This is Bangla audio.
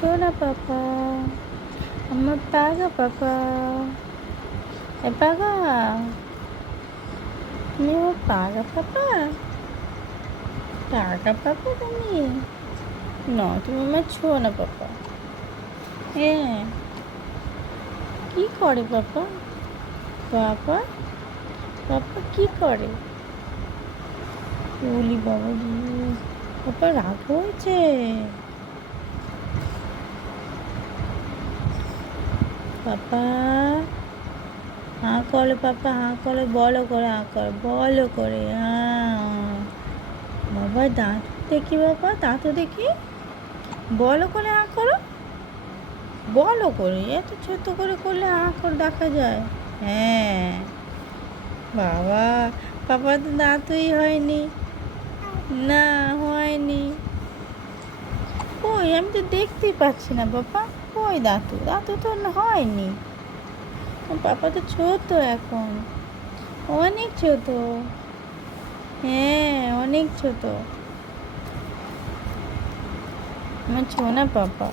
সোনা পাপা, আমার পাগা পাপা, এ পাগা, তুমি আমার পাগা পাপা, পাগা পাপা তুমি, না তুমি আমার সোনা পাপা। হ্যাঁ, কি করে পাপা? পাপা, পাপা কি করে? বলি বাবা রে, পাপা রাগ হয়েছে। পাপা হাঁ করে, পাপা হাঁ করে, বলো করে হাঁ করে, বলো করে হাঁ। বাবা দাঁত দেখি, বাবা দাঁত দেখি, বলো করে হাঁ করো, বলো করে, এত ছোট করে করলে হাঁ করে দেখা যায়। হ্যাঁ বাবা, পাপা তো দাঁতই হয়নি, না হয়নি। কই আমি তো দেখতেই পাচ্ছি না পাপা, কই দাঁতু, দাঁতু তো হয়নি। পাপা তো ছোট এখন, অনেক ছোট। হ্যাঁ অনেক ছোট আমার সোনা পাপা।